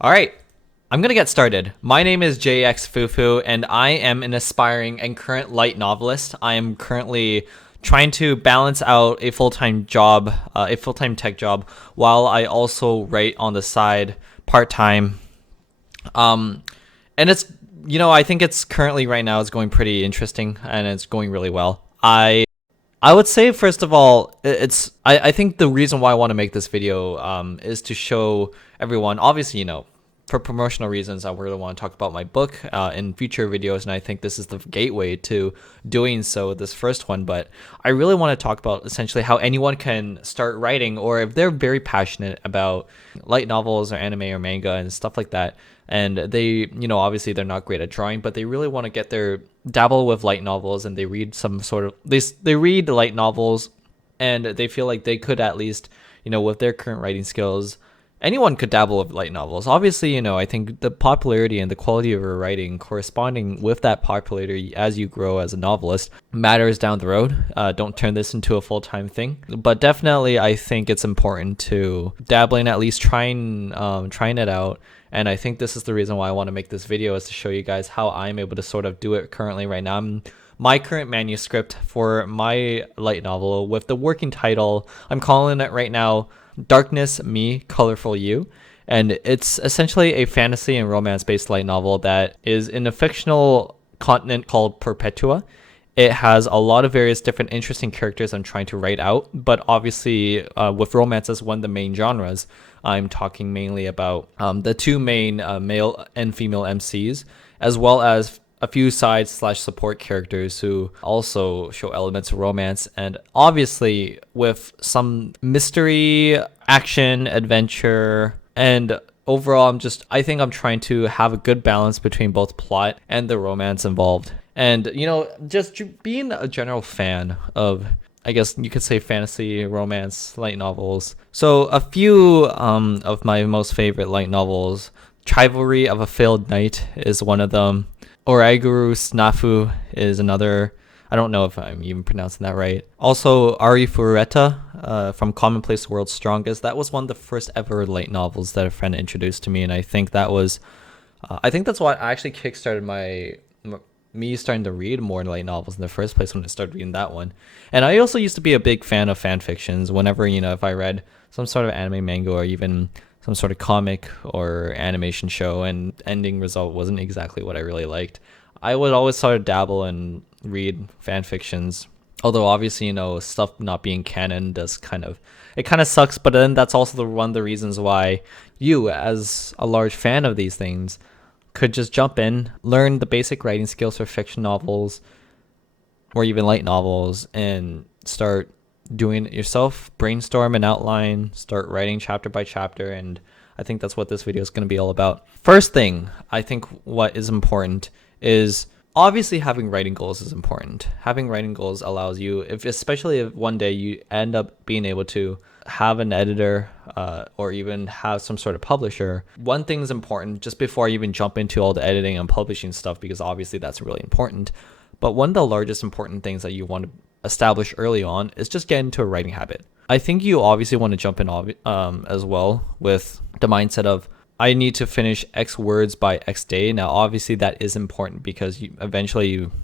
All right, I'm gonna get started. My name is authorjxfu, and I am an aspiring and current light novelist. I am currently trying to balance out a full-time job, a full-time tech job, while I also write on the side part-time. Um, and I think it's currently right now it's going pretty interesting and it's going really well. I would say first of all, I think the reason why I want to make this video is to show everyone. Obviously, for promotional reasons, I really want to talk about my book in future videos, and I think this is the gateway to doing so. This first one, but I really want to talk about essentially how anyone can start writing, or if they're very passionate about light novels or anime or manga and stuff like that, and they, obviously they're not great at drawing, but they really want to get their dabble with light novels, and they read some sort of they read light novels, and they feel like they could at least, with their current writing skills, anyone could dabble with light novels. Obviously, I think the popularity and the quality of your writing corresponding with that popularity as you grow as a novelist matters down the road. Don't turn this into a full-time thing, but definitely I think it's important to dabbling, at least trying it out. And I think this is the reason why I want to make this video, is to show you guys how I'm able to sort of do it currently right now. My current manuscript for my light novel with the working title, I'm calling it right now Darkness, Me, Colorful You. And it's essentially a fantasy and romance based light novel that is in a fictional continent called Perpetua. It has a lot of various different interesting characters I'm trying to write out, but obviously with romance as one of the main genres, I'm talking mainly about the two main male and female MCs, as well as a few side/support characters who also show elements of romance, and obviously with some mystery, action, adventure, and overall I think I'm trying to have a good balance between both plot and the romance involved. And just being a general fan of, I guess you could say, fantasy, romance, light novels. So a few of my most favorite light novels: Chivalry of a Failed Knight is one of them. Oraiguru Snafu is another. I don't know if I'm even pronouncing that right. Also, Ari Fureta from Commonplace World's Strongest. That was one of the first ever light novels that a friend introduced to me, and I think that's what actually kickstarted me starting to read more light novels in the first place, when I started reading that one. And I also used to be a big fan of fan fictions. Whenever, if I read some sort of anime, manga, or even some sort of comic or animation show and ending result wasn't exactly what I really liked, I would always sort of dabble and read fan fictions. Although obviously, stuff not being canon kind of sucks, but then that's also one of the reasons why you, as a large fan of these things, could just jump in, learn the basic writing skills for fiction novels or even light novels, and start doing it yourself, brainstorm an outline, start writing chapter by chapter. And I think that's what this video is going to be all about. First thing, I think what is important is obviously having writing goals is important. Having writing goals allows you, especially if one day you end up being able to have an editor or even have some sort of publisher. One thing is important just before I even jump into all the editing and publishing stuff, because obviously that's really important. But one of the largest important things that you want to establish early on is just get into a writing habit. I think you obviously want to jump in as well with the mindset of, I need to finish X words by X day. Now, obviously that is important, because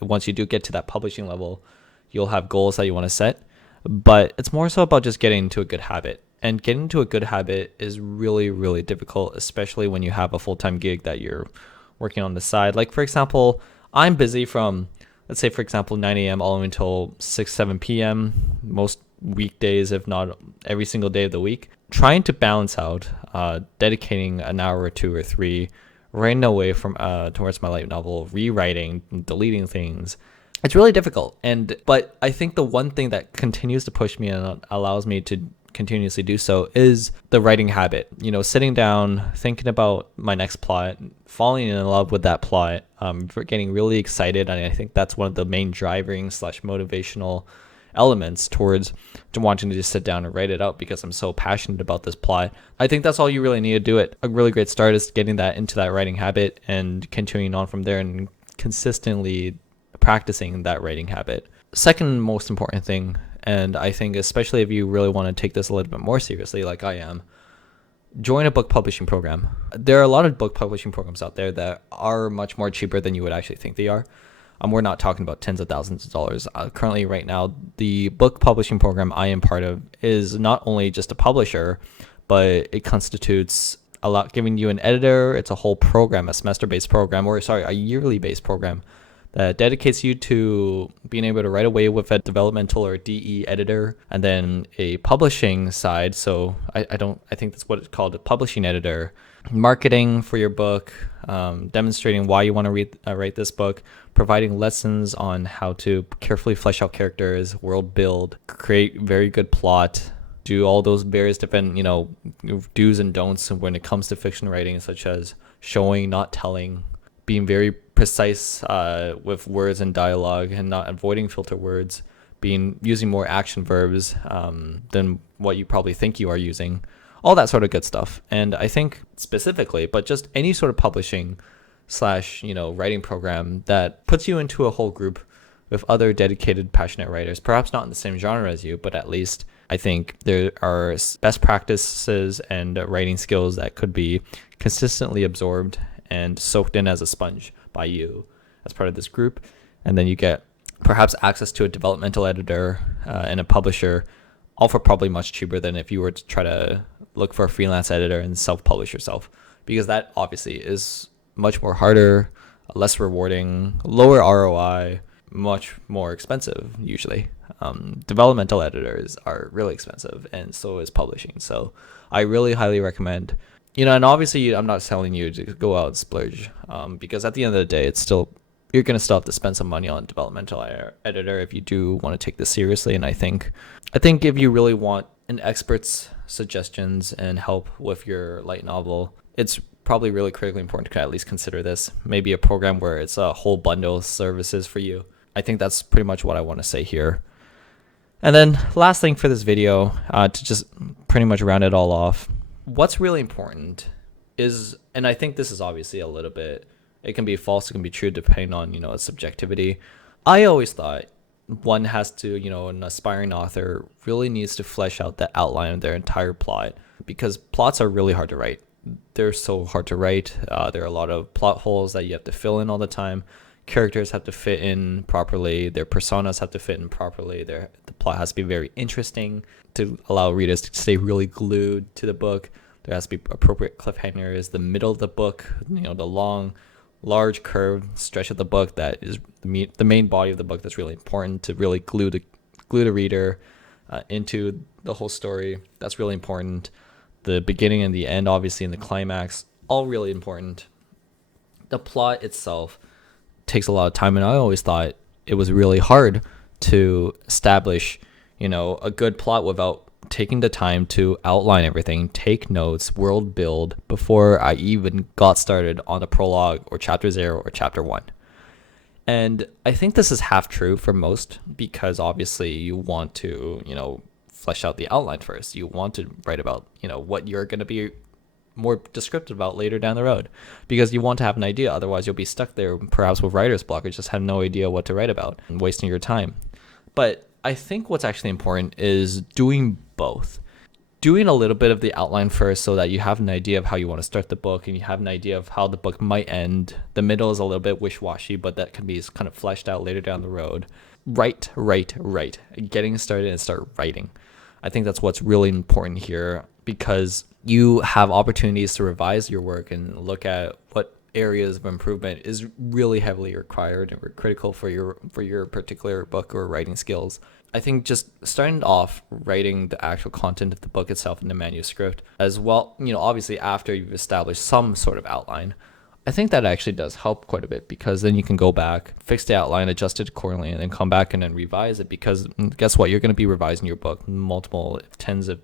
once you do get to that publishing level, you'll have goals that you want to set. But it's more so about just getting into a good habit. And getting into a good habit is really, really difficult, especially when you have a full-time gig that you're working on the side. Like, for example, I'm busy from, let's say, for example, 9 a.m. all the way until 6, 7 p.m. most weekdays, if not every single day of the week, trying to balance out dedicating an hour or 2 or 3 right away from towards my light novel, rewriting, deleting things. It's really difficult. But I think the one thing that continues to push me and allows me to continuously do so is the writing habit. Sitting down, thinking about my next plot, falling in love with that plot, getting really excited. And I think that's one of the main driving/motivational elements towards wanting to just sit down and write it out, because I'm so passionate about this plot. I think that's all you really need to do it. A really great start is getting that into that writing habit and continuing on from there and consistently practicing that writing habit. Second most important thing, and I think especially if you really want to take this a little bit more seriously like I am, join a book publishing program. There are a lot of book publishing programs out there that are much more cheaper than you would actually think they are. We're not talking about tens of thousands of dollars. Currently, right now, the book publishing program I am part of is not only just a publisher, but it constitutes a lot, giving you an editor. It's a whole program, a semester-based program, or sorry, a yearly-based program that dedicates you to being able to write away with a developmental or DE editor, and then a publishing side. So I think that's what it's called, a publishing editor, marketing for your book, demonstrating why you want to write this book, providing lessons on how to carefully flesh out characters, world build, create very good plot, do all those various different, do's and don'ts when it comes to fiction writing, such as showing, not telling, being very precise with words and dialogue, and not avoiding filter words, using more action verbs than what you probably think you are using, all that sort of good stuff. And I think specifically, but just any sort of publishing / writing program that puts you into a whole group with other dedicated, passionate writers, perhaps not in the same genre as you, but at least I think there are best practices and writing skills that could be consistently absorbed and soaked in as a sponge by you as part of this group. And then you get perhaps access to a developmental editor and a publisher, all for probably much cheaper than if you were to try to look for a freelance editor and self-publish yourself, because that obviously is much more harder, less rewarding, lower ROI, much more expensive usually. Developmental editors are really expensive, and so is publishing. So I really highly recommend, and obviously I'm not telling you to go out and splurge, because at the end of the day, you're going to still have to spend some money on developmental editor if you do want to take this seriously. And I think if you really want an expert's suggestions and help with your light novel, it's probably really critically important to at least consider this. Maybe a program where it's a whole bundle of services for you. I think that's pretty much what I want to say here. And then last thing for this video, to just pretty much round it all off, what's really important is, and I think this is obviously a little bit, it can be false, it can be true depending on, its subjectivity. I always thought one has to, an aspiring author really needs to flesh out the outline of their entire plot, because plots are really hard to write. They're so hard to write. There are a lot of plot holes that you have to fill in all the time. Characters have to fit in properly. Their personas have to fit in properly. The plot has to be very interesting to allow readers to stay really glued to the book. There has to be appropriate cliffhangers. The middle of the book, the long, large curved stretch of the book that is the main body of the book, that's really important to really glue the reader into the whole story. That's really important. The beginning and the end, obviously, and the climax, all really important. The plot itself takes a lot of time, and I always thought it was really hard to establish, a good plot without taking the time to outline everything, take notes, world build before I even got started on the prologue or chapter 0 or chapter 1. And I think this is half true for most, because obviously you want to, flesh out the outline first. You want to write about, what you're going to be more descriptive about later down the road, because you want to have an idea. Otherwise you'll be stuck there perhaps with writer's block or just have no idea what to write about and wasting your time. But I think what's actually important is doing both. Doing a little bit of the outline first so that you have an idea of how you want to start the book and you have an idea of how the book might end. The middle is a little bit wish-washy, but that can be kind of fleshed out later down the road. Write. Getting started and start writing. I think that's what's really important here, because you have opportunities to revise your work and look at what areas of improvement is really heavily required and critical for your particular book or writing skills. I think just starting off writing the actual content of the book itself in the manuscript as well, obviously after you've established some sort of outline, I think that actually does help quite a bit, because then you can go back, fix the outline, adjust it accordingly, and then come back and then revise it, because guess what? You're going to be revising your book multiple tens of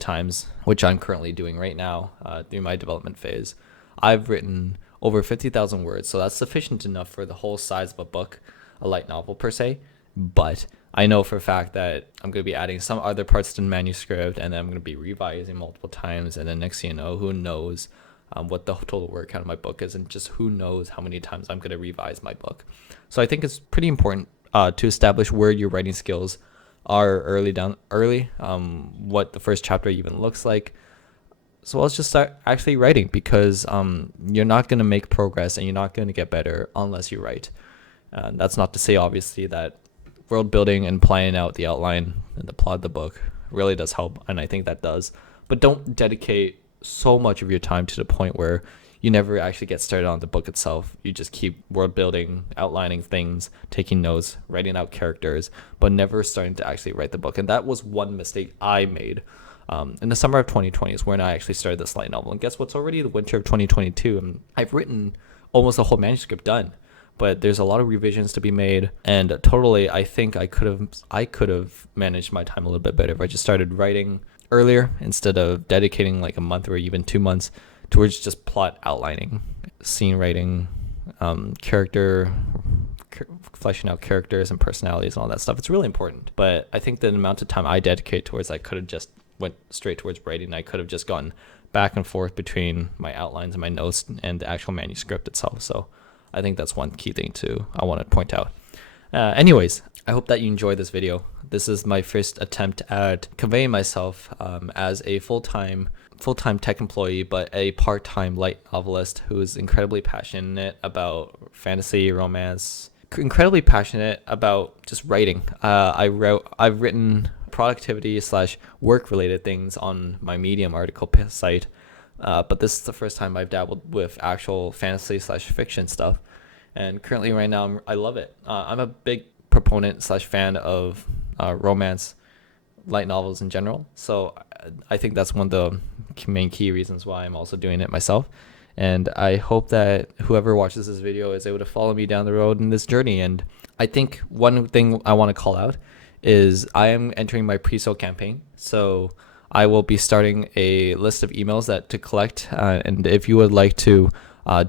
times, which I'm currently doing right now through my development phase. I've written over 50,000 words, so that's sufficient enough for the whole size of a book, a light novel per se. But I know for a fact that I'm going to be adding some other parts to the manuscript, and then I'm going to be revising multiple times, and then next thing you know, who knows what the total word count of my book is, and just who knows how many times I'm going to revise my book. So I think it's pretty important to establish where your writing skills are early, what the first chapter even looks like. So let's just start actually writing, because you're not going to make progress and you're not going to get better unless you write. That's not to say, obviously, that world building and planning out the outline and the plot of the book really does help, and I think that does. But don't dedicate so much of your time to the point where you never actually get started on the book itself. You just keep world building, outlining things, taking notes, writing out characters, but never starting to actually write the book. And that was one mistake I made in the summer of 2020 is when I actually started this light novel. And guess what's already the winter of 2022, and I've written almost a whole manuscript done, but there's a lot of revisions to be made. And totally, I think I could have managed my time a little bit better if I just started writing earlier instead of dedicating like a month or even 2 months towards just plot outlining, scene writing, fleshing out characters and personalities and all that stuff. It's really important. But I think the amount of time I dedicate towards, I could have just went straight towards writing. I could have just gone back and forth between my outlines and my notes and the actual manuscript itself. So I think that's one key thing too I want to point out. Anyways, I hope that you enjoyed this video. This is my first attempt at conveying myself as a full-time tech employee, but a part-time light novelist who is incredibly passionate about fantasy, romance, incredibly passionate about just writing. I've written productivity / work related things on my Medium article site, but this is the first time I've dabbled with actual fantasy / fiction stuff, and currently right now I love it. I'm a big proponent / fan of romance light novels in general, so I think that's one of the main key reasons why I'm also doing it myself. And I hope that whoever watches this video is able to follow me down the road in this journey. And I think one thing I want to call out is I am entering my pre-sale campaign. So I will be starting a list of emails to collect. And if you would like to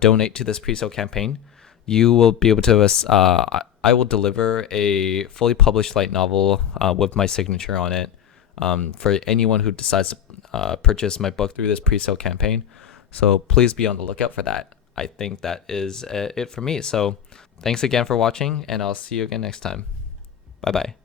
donate to this pre-sale campaign, you will be able to, I will deliver a fully published light novel with my signature on it for anyone who decides to purchase my book through this pre-sale campaign. So please be on the lookout for that. I think that is it for me. So thanks again for watching, and I'll see you again next time. Bye-bye.